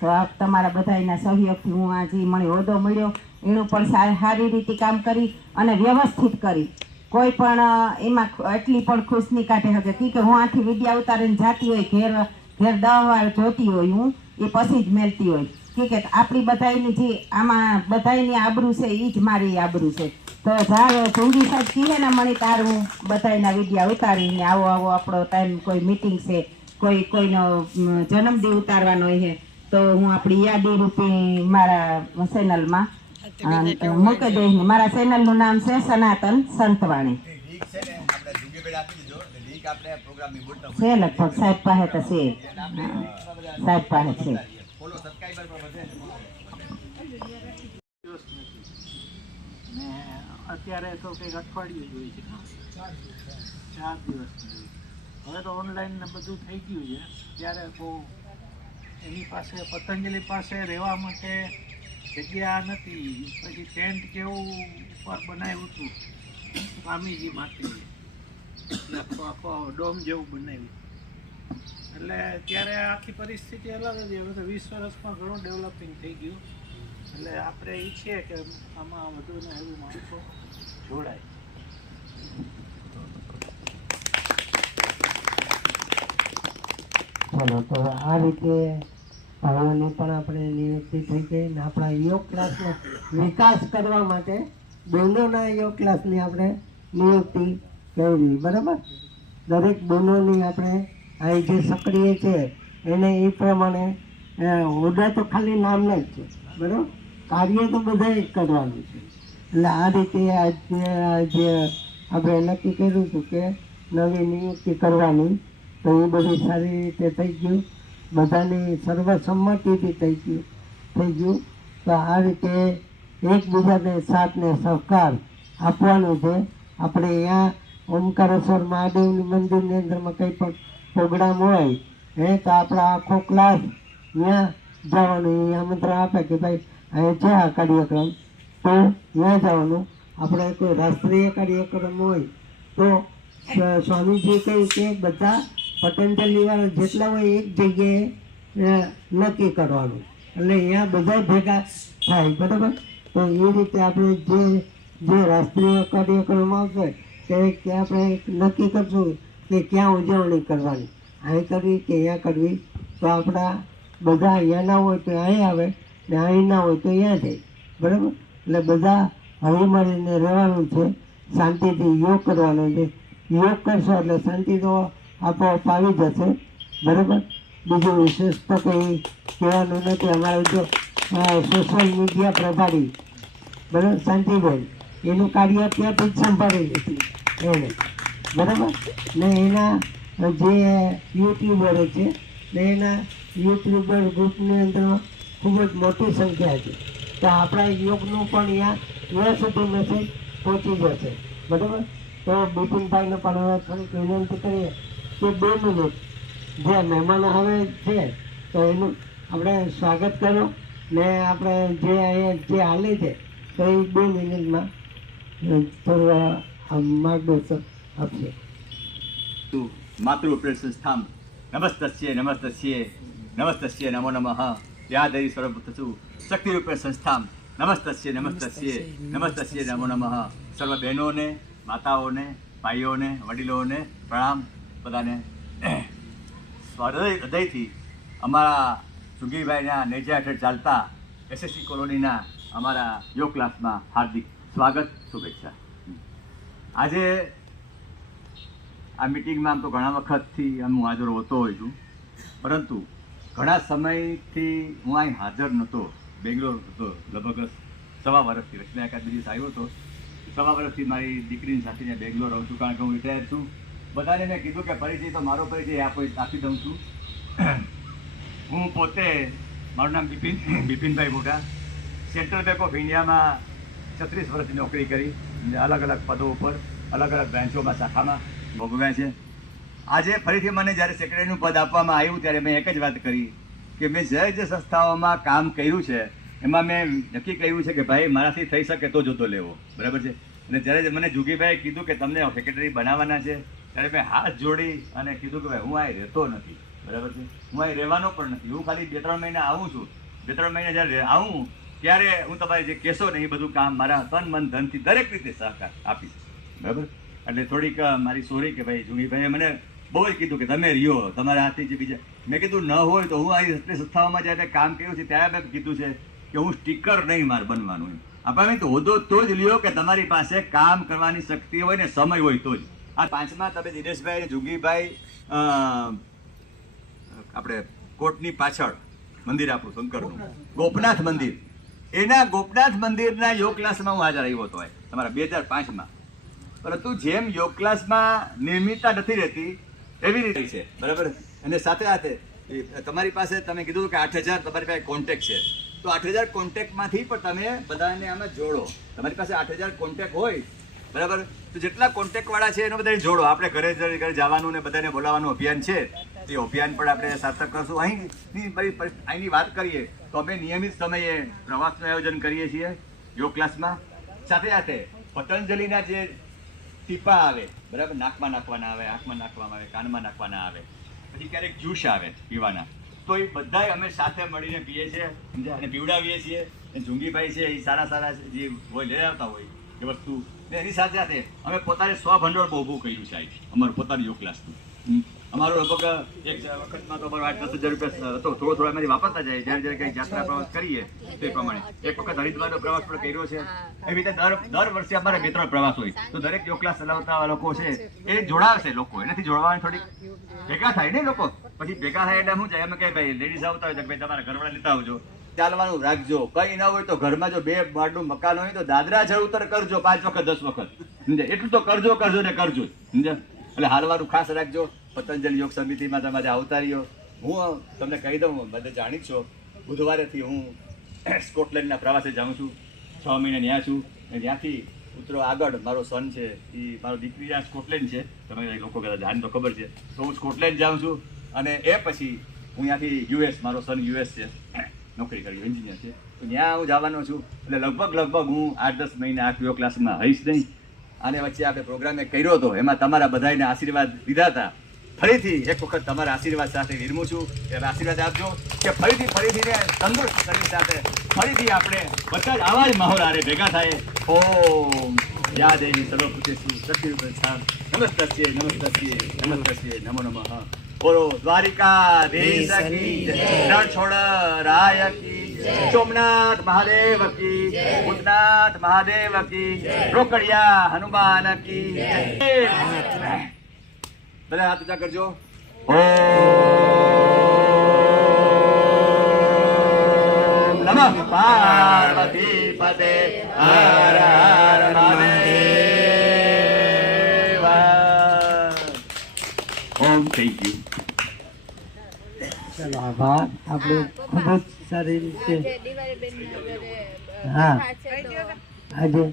તો આ તમારા બધાના સહયોગથી હું આજે મને હોદ્દો મળ્યો એનું પણ સારી રીતે કામ કરી અને વ્યવસ્થિત કરી કોઈ પણ એમાં એટલી પણ ખુશ નહીં કાઢી શકે કે હું આથી વિડીયા ઉતારીને જાતી હોય ઘેર 10 વાર જોતી હોય હું એ પછી જ મેલતી હોય કે આપણી બધાની જે આમાં બધાની આબરૂ છે એ જ મારી આબરૂ છે તો જાર ઢુંગી સાહેબ કહે ને મને તારું બધાના વિડીયા ઉતારીને આવો આપણો ટાઈમ કોઈ મિટિંગ છે કોઈનો જન્મદિન ઉતારવાનો છે તો હું આપણી યાદી રૂપી મારા ચેનલમાં મૂકી દઈશ. મારા ચેનલનું નામ છે સનાતન સંતવાણી છે લગભગ સાહેબ પાસે તો છે સાહેબ પાસે છે. અત્યારે તો કંઈક અઠવાડિયું જ હોય છે 4 દિવસ. હવે તો ઓનલાઈન ને બધું થઈ ગયું છે. ત્યારે બહુ એની પાસે પતંજલિ પાસે રહેવા માટે જગ્યા નથી. પછી ટેન્ટ કેવું ઉપર બનાવ્યું હતું સ્વામીજી માટે આખો ડોમ જેવું બનાવ્યું એટલે ત્યારે આખી પરિસ્થિતિ અલગ જ. હવે તો 20 વર્ષમાં ઘણું ડેવલપિંગ થઈ ગયું એટલે આપણે ઈચ્છીએ કે આમાં વધુ ને એવું માણસો જોડાય. ચલો તો આ રીતે ભાઈઓની પણ આપણે નિયુક્તિ થઈ ગઈ ને આપણા યોગ ક્લાસનો વિકાસ કરવા માટે બહેનોના યોગ ક્લાસની આપણે નિયુક્તિ કરી. બરાબર, દરેક બહેનોની આપણે અહીં જે સક્રિય છે એને એ પ્રમાણે હોદ્દા તો ખાલી નામને જ છે. બરાબર, કાર્ય તો બધાએ કરવાનું છે. એટલે આ રીતે આજે આપણે નક્કી કર્યું હતું કે નવી નિયુક્તિ કરવાની. તો એ બધું સારી રીતે થઈ ગયું, બધાની સર્વસંમતિથી થઈ ગયું. તો આ રીતે એકબીજાને સાથ ને સહકાર આપવાનો છે. આપણે અહીંયા ઓમકારેશ્વર મહાદેવની મંદિરની અંદરમાં કંઈ પણ પ્રોગ્રામ હોય તો આપણા આખો ક્લાસ ત્યાં જવાનું આમંત્રણ આપે કે ભાઈ અહીંયા છે આ કાર્યક્રમ તો ત્યાં જવાનું. આપણે કોઈ રાષ્ટ્રીય કાર્યક્રમ હોય તો સ્વામીજી કહ્યું કે બધા પતંજલિવાળા જેટલા હોય એક જગ્યાએ નક્કી કરવાનું એટલે અહીંયા બધા ભેગા થાય. બરાબર, તો એ રીતે આપણે જે રાષ્ટ્રીય કાર્યક્રમ આવશે તે આપણે નક્કી કરશું કે ક્યાં ઉજવણી કરવાની, અહીં કરવી કે અહીંયા કરવી. તો આપણા બધા અહીંયા ના હોય તો અહીં આવે ને અહીં ના હોય તો અહીંયા જાય. બરાબર, એટલે બધા હળી મળીને રહેવાનું છે, શાંતિથી યોગ કરવાનો છે. યોગ કરશો એટલે શાંતિ તો આપોઆપ આવી જશે. બરાબર, બીજું વિશેષ તો કંઈ કહેવાનું નથી. અમારે જો સોશિયલ મીડિયા પ્રભારી બરાબર શાંતિબેન એનું કાર્ય ત્યાંથી જ સંભાળી લીધું એને. બરાબર, ને એના જે યુટ્યુબરો છે ને એના યુટ્યુબર ગ્રુપની અંદર ખૂબ જ મોટી સંખ્યા છે. તો આપણા યોગનું પણ ત્યાં સુધી મેસેજ પહોંચી જશે. બરાબર, તો બિપિનભાઈને પણ હવે થોડીક વિનંતી કરીએ કે 2 મિનિટ જે મહેમાનો આવે છે તો એનું આપણે સ્વાગત કરો ને આપણે જે અહીંયા જે હાલે છે તો એ 2 મિનિટમાં થોડું માર્ગદર્શન આપશે. માતૃપ્રેર સંસ્થામ નમસ્તસ્ય નમસ્તસ્ય નમસ્તસ્ય નમો નમઃ યાદરી સર્વભૂતસુ શક્તિરૂપેર સંસ્થામ નમસ્તસ્ય નમસ્તસ્ય નમસ્તસ્ય નમો નમઃ. સર્વ બહેનોને, માતાઓને, ભાઈઓને, વડીલોને પ્રણામ. બધાને હૃદયથી અમારા સુગીભાઈના નેજા હેઠળ ચાલતા એસએસસી કોલોનીના અમારા યોગ ક્લાસમાં હાર્દિક સ્વાગત, શુભેચ્છા. આજે આ મિટિંગમાં આમ તો ઘણા વખતથી હું હાજર હોતો હોઉં છું, પરંતુ ઘણા સમયથી હું અહીં હાજર નહોતો. બેંગ્લોર હતો, લગભગ 1.25 વર્ષથી. વચમાં એકાદ દિવસ આવ્યો હતો. 1.25 વર્ષથી મારી દીકરીની સાથે બેંગ્લોર રહું છું, કારણ કે હું રિટાયર છું. બધાને મેં કીધું કે પરિચય તો મારો પરિચય આપી દઉં છું. હું પોતે, મારું નામ બિપિનભાઈ મોઢા, સેન્ટ્રલ બેંક ઓફ ઇન્ડિયામાં 36 વર્ષની નોકરી કરી, અલગ અલગ પદો ઉપર અલગ અલગ બ્રાન્ચોમાં શાખામાં ભોગવ્યા છે. આજે ફરીથી મને જ્યારે સેક્રેટરીનું પદ આપવામાં આવ્યું ત્યારે મેં એક જ વાત કરી કે મેં જે સંસ્થાઓમાં કામ કર્યું છે એમાં મેં નક્કી કર્યું છે કે ભાઈ મારાથી થઈ શકે તો જોતો લેવો. બરાબર છે. અને જ્યારે મને જુગીભાઈએ કીધું કે તમને સેક્રેટરી બનાવવાના છે ત્યારે મેં હાથ જોડી અને કીધું કે ભાઈ હું આ રહેતો નથી, બરાબર છે. હું અહીં રહેવાનો પણ નથી, હું ખાલી 2-3 મહિના આવું છું. 2-3 મહિના જ્યારે આવું ત્યારે હું તમારે જે કહેશો ને એ બધું કામ મારા તન મન ધનથી દરેક રીતે સહકાર આપીશ. બરાબર. એટલે થોડીક મારી સોરી કે ભાઈ જુગીભાઈએ મને બહુ જ કીધું કે તમે રહ્યો તમારા હાથથી જે બીજા, મેં કીધું ન હોય તો હું આવી રાષ્ટ્રીય સંસ્થાઓમાં જ્યારે કામ કર્યું છે ત્યારે મેં કીધું છે કે હું સ્ટીકર નહીં મારે બનવાનું. આપણે તો હોદ્દો તો જ લ્યો કે તમારી પાસે કામ કરવાની શક્તિ હોય ને સમય હોય તો જ. આ 5મા તમે દિનેશભાઈ અને જુગીભાઈ આપણે કોર્ટની પાછળ મંદિર આપણું શંકરનું ગોપનાથ મંદિર, એના ગોપનાથ મંદિરના યોગ ક્લાસમાં હું હાજર આવ્યો હતો તમારા 2005માં. પરંતુ જેમ યોગ ક્લાસમાં નિયમિતતા નથી રહેતી એવી રીતે છે. બરાબર. અને સાથે સાથે તમારી પાસે તમે કીધું કે 8,000 તમારી પાસે કોન્ટેક્ટ છે, તો 8,000 કોન્ટેક્ટમાંથી પણ તમે બધાને આમાં જોડો. તમારી પાસે 8,000 કોન્ટેક્ટ હોય, બરાબર, તો જેટલા કોન્ટેક્ટવાળા છે એનો બધાને જોડો. આપણે ઘરે ઘરે જવાનું ને બધાને બોલાવવાનું અભિયાન છે, એ અભિયાન પણ આપણે સાર્થક કરશું. અહીંની વાત કરીએ તો અમે નિયમિત સમયે પ્રવાસનું આયોજન કરીએ છીએ યોગ ક્લાસમાં. સાથે સાથે પતંજલિના જે ટીપા આવે, બરાબર, નાકમાં નાખવાના આવે, આંખમાં નાખવામાં આવે, કાનમાં નાખવાના આવે, પછી ક્યારેક જ્યુસ આવે પીવાના, તો એ બધાય અમે સાથે મળીને પીએ છીએ અને પીવડાવીએ છીએ. જુંગીભાઈ છે એ સારા સારા જે હોય લઈ આવતા હોય એ વસ્તુ, ને એની સાથે સાથે અમે પોતાને સ્વભંડોળ બહુ ઊભું કર્યું છે અમારું પોતાનું યોગ ક્લાસનું. અમારો લગભગ એક વખતમાં તો અમારો 8-10,000 રૂપિયા હતો, થોડો થોડો એમાંથી વાપરતા જાય જ્યારે જ્યારે કંઈ યાત્રા પ્રવાસ કરીએ તો એ પ્રમાણે. એક વખત હરિદ્વારનો પ્રવાસ પણ કર્યો છે. એવી રીતે દર વર્ષે અમારે 2-3 પ્રવાસ હોય, તો દરેક યોગ ક્લાસ ચલાવતા લોકો છે એ જોડાવશે. લોકો એનાથી જોડવાની થોડીક ભેગા થાય ને લોકો, પછી ભેગા થાય એટલે શું જાય, અમે કહે ભાઈ લેડીઝ આવતા હોય તો ભાઈ તમારા ઘરવાળા લેતા આવજો, ચાલવાનું રાખજો. કઈ ના હોય તો ઘરમાં જો 2 માળનું મકાન હોય તો દાદરા ચડ ઉતર કરજો 5 વખત 10 વખત, સમજે, એટલું તો કરજો ને કરજો, સમજે. એટલે હાલવાનું ખાસ રાખજો. પતંજલિ યોગ સમિતિમાં તમારે આવતા રહ્યો. હું તમને કહી દઉં, બધા જાણી છો, બુધવારેથી હું સ્કોટલેન્ડના પ્રવાસે જાઉં છું. 6 મહિના ત્યાં છું. અને ત્યાંથી ઉતરો આગળ મારો સન છે, એ મારો દીકરી ત્યાં સ્કોટલેન્ડ છે, તમે લોકો કદાચ જાણ તો ખબર છે, તો હું સ્કોટલેન્ડ જાઉં છું. અને એ પછી હું ત્યાંથી US, મારો સન US છે, નોકરી કર્યું, એન્જિનિયર છે, તો ત્યાં હું જવાનો છું. એટલે લગભગ હું 8-10 મહિના આ યોગ ક્લાસમાં હઈશ નહીં. આને વચ્ચે આપણે પ્રોગ્રામ કર્યો હતો, એમાં તમારા બધાને આશીર્વાદ લીધા હતા. ફરીથી એક વખત તમારા આશીર્વાદ સાથે વિરમું છું. એ આશીર્વાદ આપજો કે ફરીથી ને તંદુરસ્ત શરીર સાથે ફરીથી આપણે બધા જ આવા જ માહોલ આરે ભેગા થાય. ઓમ યા દેવી સર્વભૂતેષુ શક્તિરૂપેણ નમસ્તસ્યે નમો નમઃ. બોલો દ્વારિકાધીશ કી જય, રણછોડ રાય કી જય, સોમનાથ મહાદેવ કી જય, ભૂતનાથ મહાદેવ કી જય, રોકડિયા હનુમાન કી જય. બધા હાથ ઊંચા કરજો. ઓમ નમઃ પાર્વતી પતે હર હર મહાદેવ. ઓમ થેન્ક યુ. ચલો આભાર. આપણે ખૂબ જ સારી રીતે હા આજે